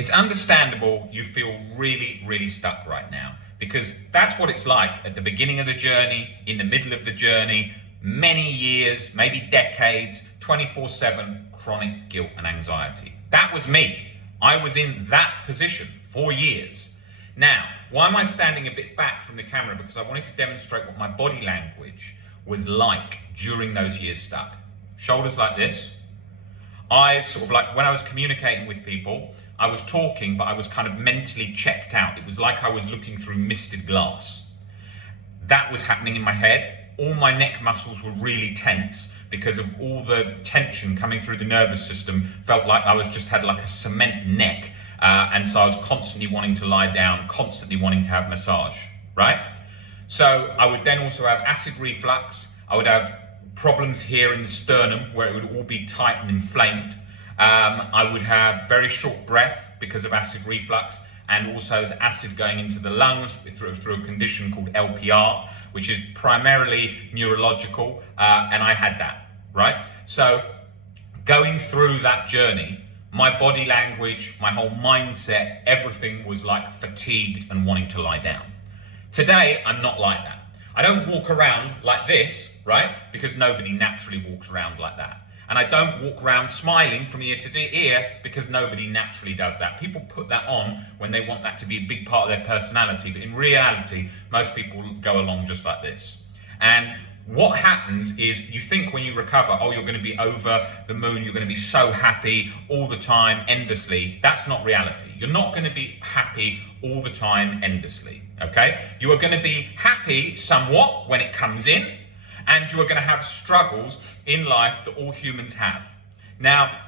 It's understandable you feel really, really stuck right now, because that's what it's like at the beginning of the journey, in the middle of the journey, many years, maybe decades, 24/7 chronic guilt and anxiety. That was me. I was in that position for years. Now, why am I standing a bit back from the camera? Because I wanted to demonstrate what my body language was like during those years stuck. Shoulders like this. I sort of like, when I was communicating with people, I was talking, but I was kind of mentally checked out. It was like I was looking through misted glass. That was happening in my head. All my neck muscles were really tense because of all the tension coming through the nervous system. Felt like I was just had like a cement neck. And so I was constantly wanting to lie down, constantly wanting to have massage, right? So I would then also have acid reflux. I would have problems here in the sternum where it would all be tight and inflamed. I would have very short breath because of acid reflux, and also the acid going into the lungs through a condition called LPR, which is primarily neurological, and I had that, right? So going through that journey, my body language, my whole mindset, everything was like fatigued and wanting to lie down. Today, I'm not like that. I don't walk around like this, right? Because nobody naturally walks around like that. And I don't walk around smiling from ear to ear because nobody naturally does that. People put that on when they want that to be a big part of their personality, but in reality, most people go along just like this. And what happens is you think when you recover, oh, you're going to be over the moon, you're going to be so happy all the time, endlessly. That's not reality. You're not going to be happy all the time, endlessly, okay? You are going to be happy somewhat when it comes in, and you are going to have struggles in life that all humans have. Now,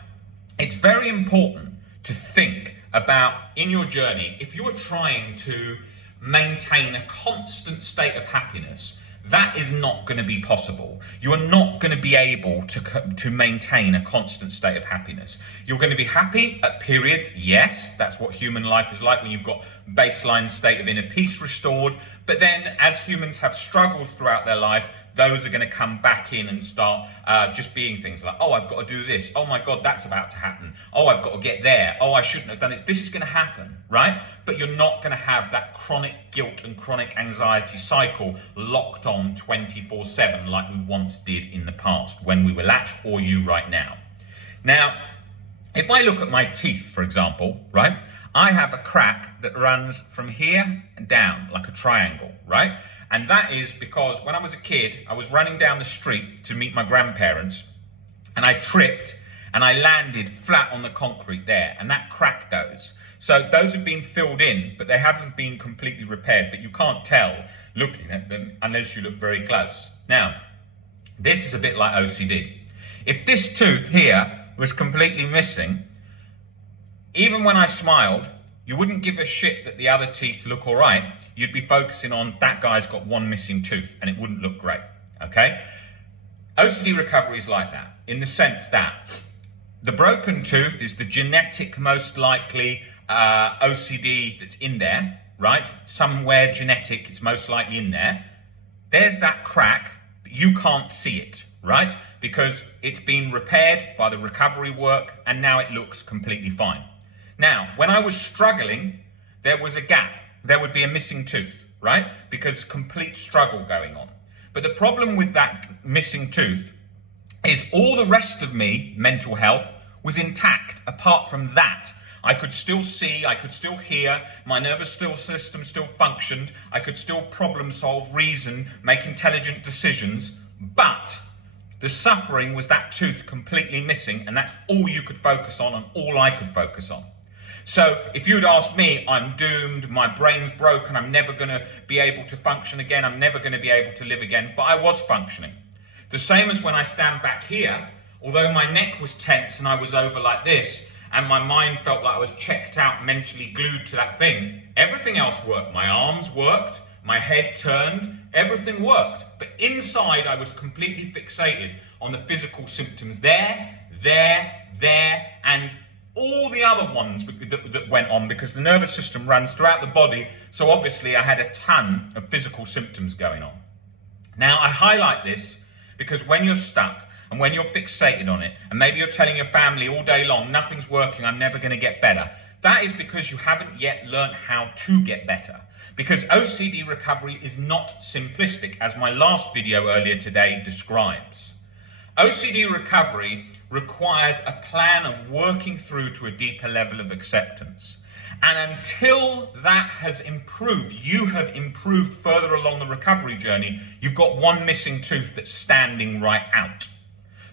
it's very important to think about in your journey, if you are trying to maintain a constant state of happiness, that is not going to be possible. You're not going to be able to maintain a constant state of happiness. You're going to be happy at periods, yes, that's what human life is like when you've got baseline state of inner peace restored. But then as humans have struggles throughout their life, those are going to come back in and start just being things like, oh, I've got to do this. Oh my God, that's about to happen. Oh, I've got to get there. Oh, I shouldn't have done this. This is going to happen, right? But you're not going to have that chronic guilt and chronic anxiety cycle locked on 24/7 like we once did in the past when we were latch, or you right now. Now, if I look at my teeth, for example, right? I have a crack that runs from here and down like a triangle, right? And that is because when I was a kid, I was running down the street to meet my grandparents, and I tripped and I landed flat on the concrete there, and that cracked those. So those have been filled in, but they haven't been completely repaired, but you can't tell looking at them unless you look very close. Now, this is a bit like OCD. If this tooth here was completely missing, even when I smiled, you wouldn't give a shit that the other teeth look all right. You'd be focusing on that guy's got one missing tooth, and it wouldn't look great, okay? OCD recovery is like that, in the sense that the broken tooth is the genetic, most likely OCD that's in there, right? Somewhere genetic, it's most likely in there. There's that crack, but you can't see it, right? Because it's been repaired by the recovery work, and now it looks completely fine. Now, when I was struggling, there was a gap. There would be a missing tooth, right? Because complete struggle going on. But the problem with that missing tooth is all the rest of me, mental health, was intact. Apart from that, I could still see, I could still hear, my nervous system still functioned, I could still problem solve, reason, make intelligent decisions, but the suffering was that tooth completely missing, and that's all you could focus on and all I could focus on. So if you'd asked me, I'm doomed, my brain's broken, I'm never going to be able to function again, I'm never going to be able to live again, but I was functioning. The same as when I stand back here, although my neck was tense and I was over like this, and my mind felt like I was checked out, mentally glued to that thing, everything else worked. My arms worked, my head turned, everything worked. But inside I was completely fixated on the physical symptoms there, and all the other ones that went on, because the nervous system runs throughout the body, so obviously I had a ton of physical symptoms going on. Now I highlight this because when you're stuck and when you're fixated on it, and maybe you're telling your family all day long, nothing's working, I'm never going to get better, That is because you haven't yet learned how to get better. Because OCD recovery is not simplistic, as my last video earlier today describes. OCD recovery requires a plan of working through to a deeper level of acceptance. And until that has improved, you have improved further along the recovery journey, you've got one missing tooth that's standing right out.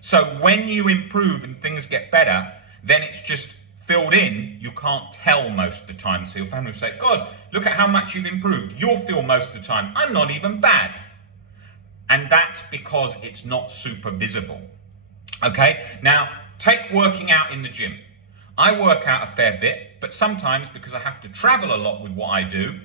So when you improve and things get better, then it's just filled in. You can't tell most of the time. So your family will say, God, look at how much you've improved. You'll feel most of the time, I'm not even bad. And that's because it's not super visible. Okay, now take working out in the gym. I work out a fair bit, but sometimes because I have to travel a lot with what I do,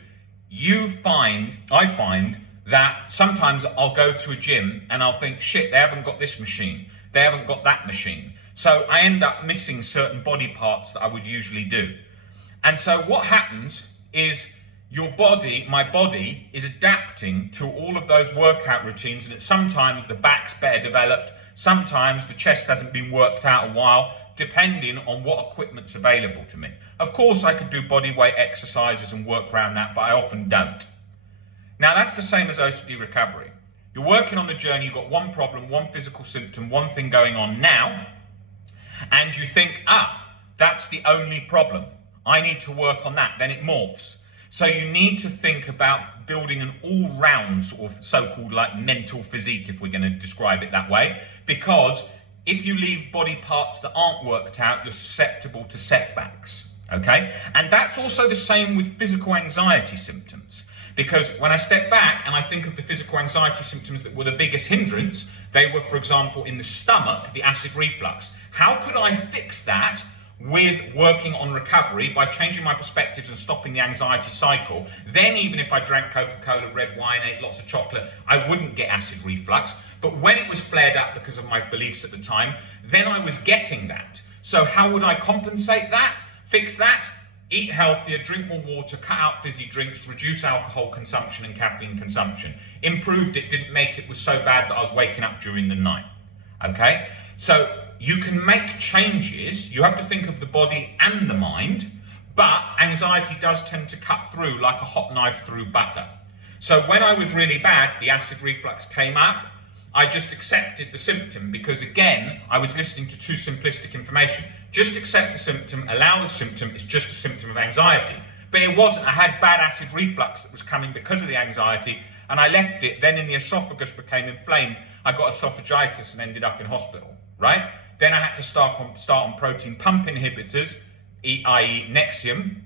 I find that sometimes I'll go to a gym and I'll think, shit, they haven't got this machine. They haven't got that machine. So I end up missing certain body parts that I would usually do. And so what happens is my body is adapting to all of those workout routines, and sometimes the back's better developed, sometimes the chest hasn't been worked out a while, depending on what equipment's available to me. Of course, I could do body weight exercises and work around that, but I often don't. Now, that's the same as OCD recovery. You're working on the journey, you've got one problem, one physical symptom, one thing going on now, and you think, that's the only problem. I need to work on that. Then it morphs. So you need to think about building an all-round sort of so-called like mental physique, if we're going to describe it that way, because if you leave body parts that aren't worked out, you're susceptible to setbacks, okay? And that's also the same with physical anxiety symptoms, because when I step back and I think of the physical anxiety symptoms that were the biggest hindrance, they were, for example, in the stomach, the acid reflux. How could I fix that with working on recovery by changing my perspectives and stopping the anxiety cycle? Then even if I drank Coca-Cola, red wine, ate lots of chocolate, I wouldn't get acid reflux. But when it was flared up because of my beliefs at the time, then I was getting that. So how would I compensate that? Fix that? Eat healthier, drink more water, cut out fizzy drinks, reduce alcohol consumption and caffeine consumption. Improved it, didn't make it was so bad that I was waking up during the night. Okay? So you can make changes. You have to think of the body and the mind, but anxiety does tend to cut through like a hot knife through butter. So when I was really bad, the acid reflux came up. I just accepted the symptom because, again, I was listening to too simplistic information. Just accept the symptom, allow the symptom, it's just a symptom of anxiety. But it wasn't. I had bad acid reflux that was coming because of the anxiety, and I left it. Then in the esophagus became inflamed. I got esophagitis and ended up in hospital, right? Then I had to start on protein pump inhibitors, i.e. Nexium,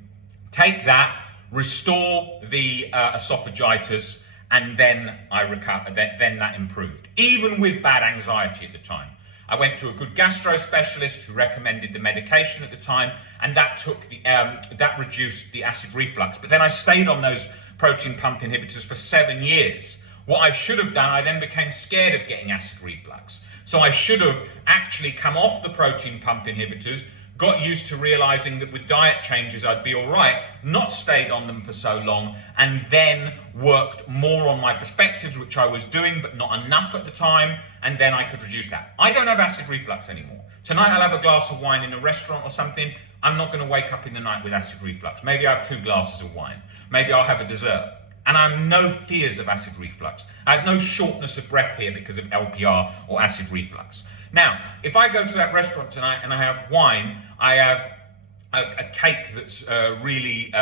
take that, restore the esophagitis, and then I recovered. Then that improved, even with bad anxiety at the time. I went to a good gastro specialist who recommended the medication at the time, and that that reduced the acid reflux. But then I stayed on those protein pump inhibitors for 7 years. What I should have done, I then became scared of getting acid reflux. So I should have actually come off the protein pump inhibitors, got used to realizing that with diet changes I'd be all right, not stayed on them for so long, and then worked more on my perspectives, which I was doing, but not enough at the time, and then I could reduce that. I don't have acid reflux anymore. Tonight I'll have a glass of wine in a restaurant or something. I'm not going to wake up in the night with acid reflux. Maybe I have 2 glasses of wine. Maybe I'll have a dessert. And I have no fears of acid reflux. I have no shortness of breath here because of LPR or acid reflux. Now, if I go to that restaurant tonight and I have wine, I have a cake that's really,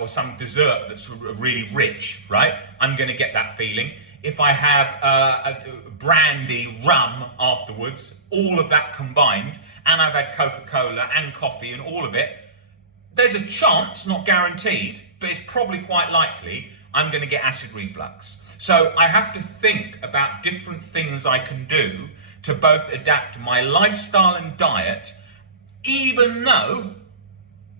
or some dessert that's really rich, right? I'm going to get that feeling. If I have a brandy, rum afterwards, all of that combined, and I've had Coca-Cola and coffee and all of it, there's a chance, not guaranteed, but it's probably quite likely I'm going to get acid reflux. So I have to think about different things I can do to both adapt my lifestyle and diet, even though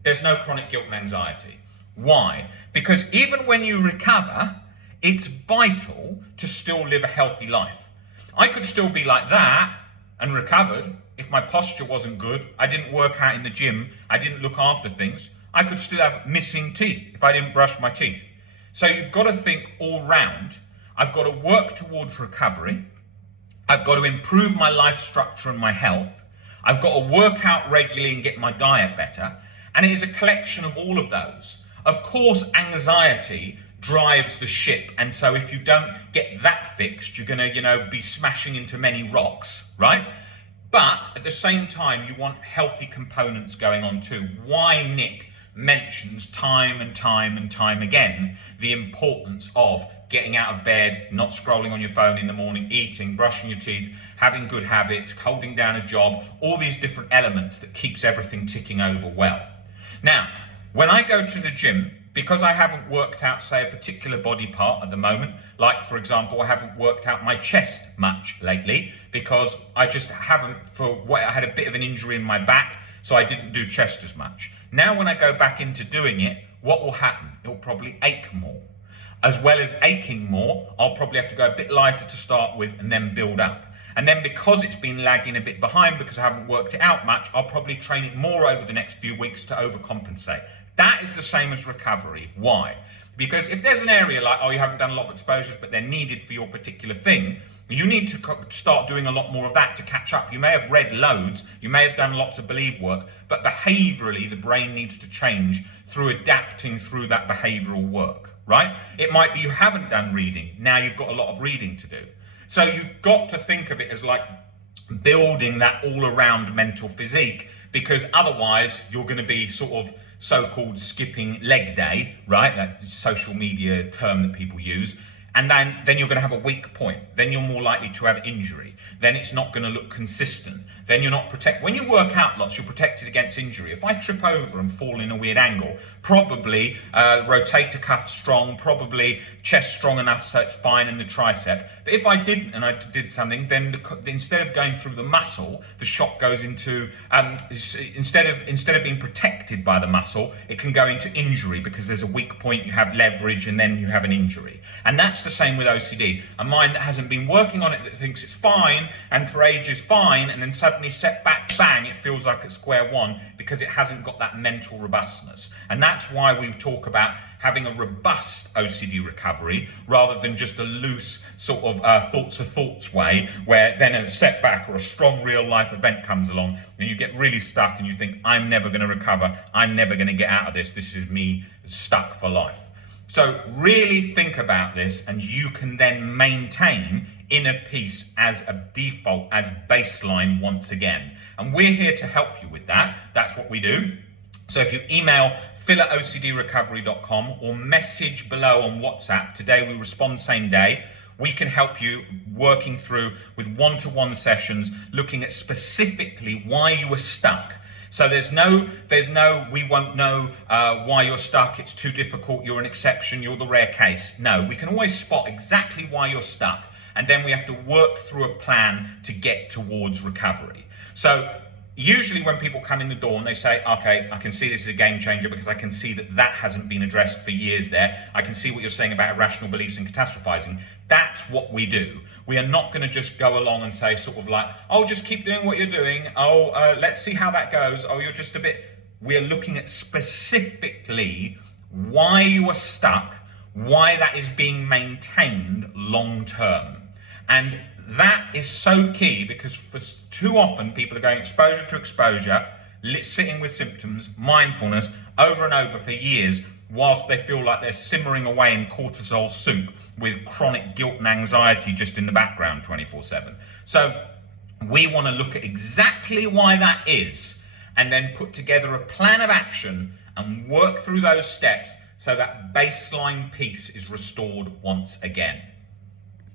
there's no chronic guilt and anxiety. Why? Because even when you recover, it's vital to still live a healthy life. I could still be like that and recovered if my posture wasn't good, I didn't work out in the gym, I didn't look after things. I could still have missing teeth if I didn't brush my teeth. So you've got to think all round. I've got to work towards recovery. I've got to improve my life structure and my health. I've got to work out regularly and get my diet better. And it is a collection of all of those. Of course, anxiety drives the ship, and so if you don't get that fixed, you're going to, be smashing into many rocks, right? But at the same time, you want healthy components going on too. Why Nick mentions time and time and time again the importance of getting out of bed, not scrolling on your phone in the morning, eating, brushing your teeth, having good habits, holding down a job, all these different elements that keeps everything ticking over well. Now, when I go to the gym, because I haven't worked out, say, a particular body part at the moment, like, for example, I haven't worked out my chest much lately because I just haven't, I had a bit of an injury in my back, so I didn't do chest as much. Now, when I go back into doing it, what will happen? It will probably ache more. As well as aching more, I'll probably have to go a bit lighter to start with and then build up. And then because it's been lagging a bit behind because I haven't worked it out much, I'll probably train it more over the next few weeks to overcompensate. That is the same as recovery. Why? Because if there's an area like, you haven't done a lot of exposures, but they're needed for your particular thing, you need to start doing a lot more of that to catch up. You may have read loads, you may have done lots of believe work, but behaviorally, the brain needs to change through adapting through that behavioral work, right? It might be you haven't done reading, now you've got a lot of reading to do. So you've got to think of it as like building that all-around mental physique, because otherwise you're going to be sort of so-called skipping leg day, right? That's a social media term that people use. And then you're going to have a weak point. Then you're more likely to have injury. Then it's not going to look consistent. Then you're not protected. When you work out lots, you're protected against injury. If I trip over and fall in a weird angle, probably rotator cuff strong, probably chest strong enough so it's fine in the tricep. But if I didn't and I did something, then instead of going through the muscle, the shock goes into, instead of being protected by the muscle, it can go into injury because there's a weak point, you have leverage, and then you have an injury. And that's the same with OCD. A mind that hasn't been working on it, that thinks it's fine, and for ages fine, and then suddenly setback, bang, it feels like at square one because it hasn't got that mental robustness. And that's why we talk about having a robust OCD recovery rather than just a loose sort of thoughts way, where then a setback or a strong real life event comes along and you get really stuck and you think, I'm never going to recover, I'm never going to get out of this, this is me stuck for life. So really think about this, and you can then maintain inner peace as a default, as baseline once again. And we're here to help you with that. That's what we do. So if you email phil@ocdrecovery.com or message below on WhatsApp, today we respond same day, we can help you working through with one-to-one sessions, looking at specifically why you were stuck. So there's no, we won't know why you're stuck, it's too difficult, you're an exception, you're the rare case. No, we can always spot exactly why you're stuck, and then we have to work through a plan to get towards recovery. So usually when people come in the door and they say, okay, I can see this is a game changer because I can see that hasn't been addressed for years there. I can see what you're saying about irrational beliefs and catastrophizing. That's what we do. We are not going to just go along and say sort of like, oh, just keep doing what you're doing. Oh, let's see how that goes. Oh, you're just a bit... We're looking at specifically why you are stuck, why that is being maintained long term. And that is so key because for too often people are going exposure to exposure, sitting with symptoms, mindfulness, over and over for years, whilst they feel like they're simmering away in cortisol soup with chronic guilt and anxiety just in the background 24/7. So we want to look at exactly why that is, and then put together a plan of action and work through those steps so that baseline peace is restored once again.